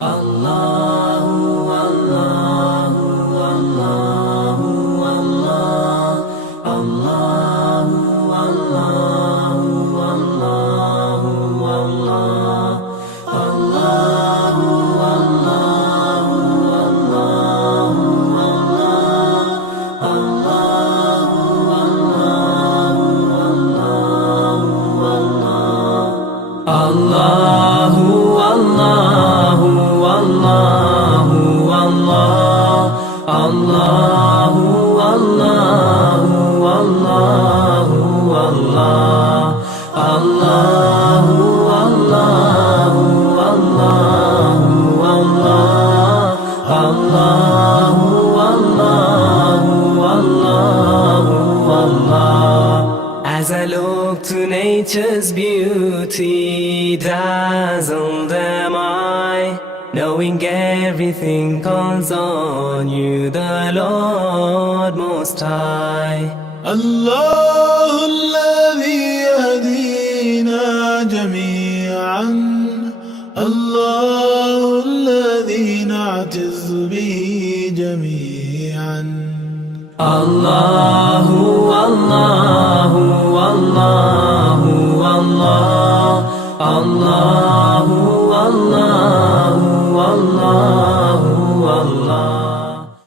Allahu Allahu Allahu Allah Allahu Allahu Allahu Allah Allahu Allahu Allahu Allah Allahu Allahu Allahu Allahu As I look to nature's beauty, dazzled am I, knowing everything calls on you, the Lord Most High. الله الذي يهدينا جميعا، الله الذي نعتز به جميعا. الله الله الله الله الله